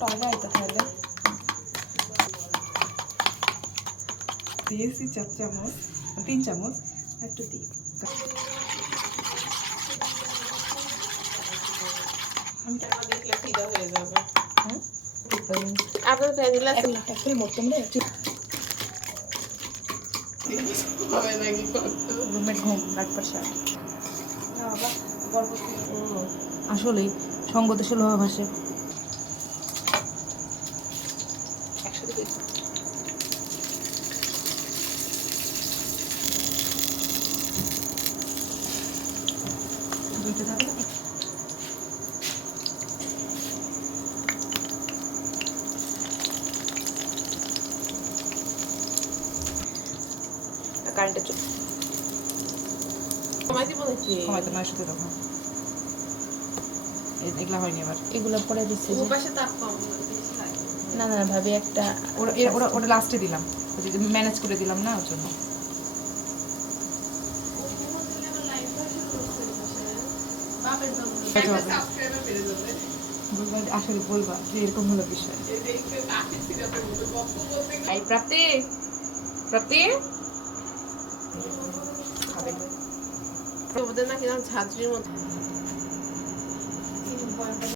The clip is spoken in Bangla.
ভাতটা আগে আইতে তাহলে দিয়েছি 4 চামচ 3 চামচ একটু দিই দেখলে ফিদা হয়ে যাবে। হ্যাঁ আপনার ফ্যানিলা একদম মরতম রে হবে নাকি রুমের ঘুম রাতপাশা আসলেই সঙ্গদোষে লোহা ভাসে একসাথে দুইটা যাবে না কারেন্টে চলে কমাই দিব নাকি? কমাইতে নয় সাথে তখন এগুলা হয়নি এবার এগুলো পরে দিচ্ছি না না ভাবি একটা ওটা লাস্টে দিলাম ম্যানেজ করে দিলাম না ওর জন্য আসলে বলবা যে এরকম হলো বিষয় প্রাপ্তি প্রাপ্তি ওদের নাকি ঝাঁঝরির মধ্যে